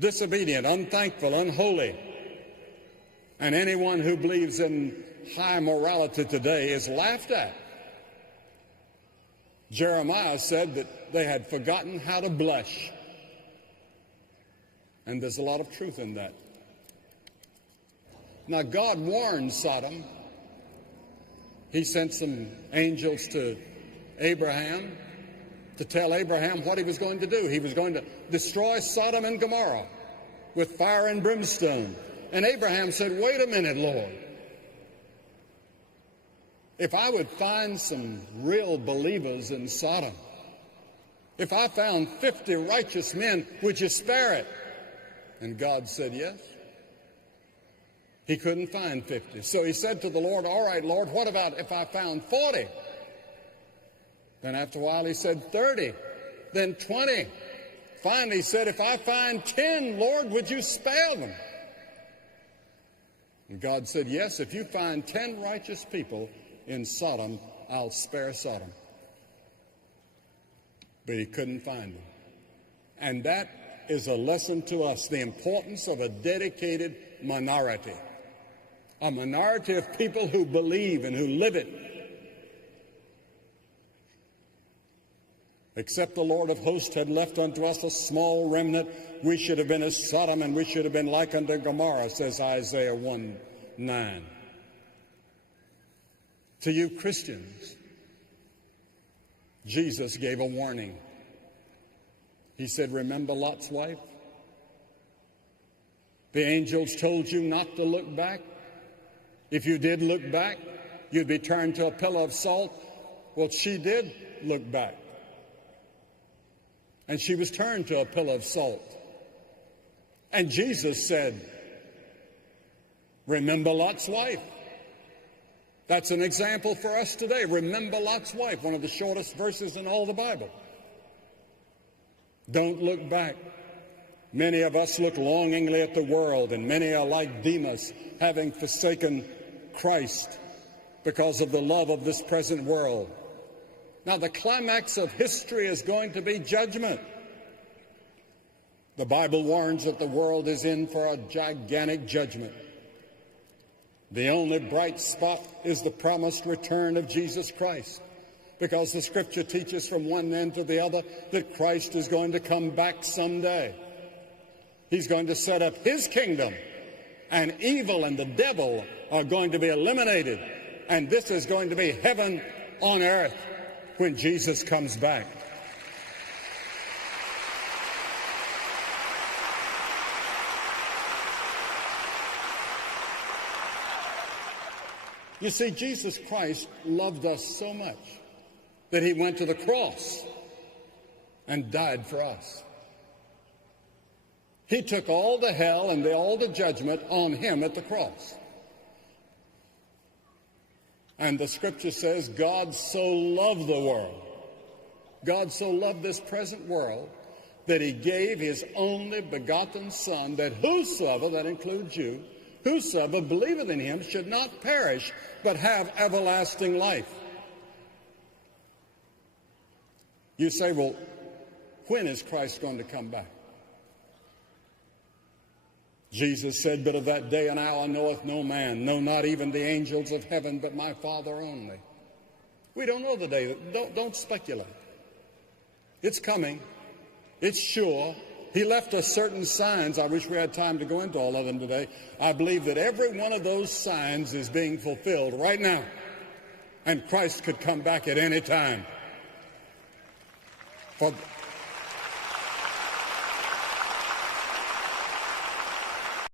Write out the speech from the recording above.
disobedient, unthankful, unholy. And anyone who believes in high morality today is laughed at. Jeremiah said that they had forgotten how to blush. And there's a lot of truth in that. Now, God warned Sodom. He sent some angels to Abraham to tell Abraham what he was going to do. He was going to destroy Sodom and Gomorrah with fire and brimstone. And Abraham said, "Wait a minute, Lord. If I would find some real believers in Sodom, if I found 50 righteous men, would you spare it?" And God said yes. He couldn't find 50. So he said to the Lord, "All right, Lord, what about if I found 40? Then after a while he said 30, then 20. Finally he said, "If I find 10, Lord, would you spare them?" And God said, "Yes, if you find 10 righteous people in Sodom, I'll spare Sodom." But he couldn't find them. And that is a lesson to us, the importance of a dedicated minority. A minority of people who believe and who live it. Except the Lord of hosts had left unto us a small remnant, we should have been as Sodom, and we should have been like unto Gomorrah, says Isaiah 1:9. To you Christians, Jesus gave a warning. He said, "Remember Lot's wife? The angels told you not to look back. If you did look back, you'd be turned to a pillar of salt." Well, she did look back. And she was turned to a pillar of salt. And Jesus said, "Remember Lot's wife." That's an example for us today. Remember Lot's wife, one of the shortest verses in all the Bible. Don't look back. Many of us look longingly at the world, and many are like Demas, having forsaken Christ because of the love of this present world. Now, the climax of history is going to be judgment. The Bible warns that the world is in for a gigantic judgment. The only bright spot is the promised return of Jesus Christ, because the Scripture teaches from one end to the other that Christ is going to come back someday. He's going to set up his kingdom, and evil and the devil are going to be eliminated, and this is going to be heaven on earth when Jesus comes back. You see, Jesus Christ loved us so much that he went to the cross and died for us. He took all the hell and all the judgment on him at the cross. And the Scripture says God so loved the world, God so loved this present world, that he gave his only begotten Son, that whosoever, that includes you, whosoever believeth in him should not perish, but have everlasting life. You say, well, when is Christ going to come back? Jesus said, "But of that day and hour knoweth no man, no, not even the angels of heaven, but my Father only." We don't know the day. Don't speculate. It's coming. It's sure. He left us certain signs. I wish we had time to go into all of them today. I believe that every one of those signs is being fulfilled right now, and Christ could come back at any time. For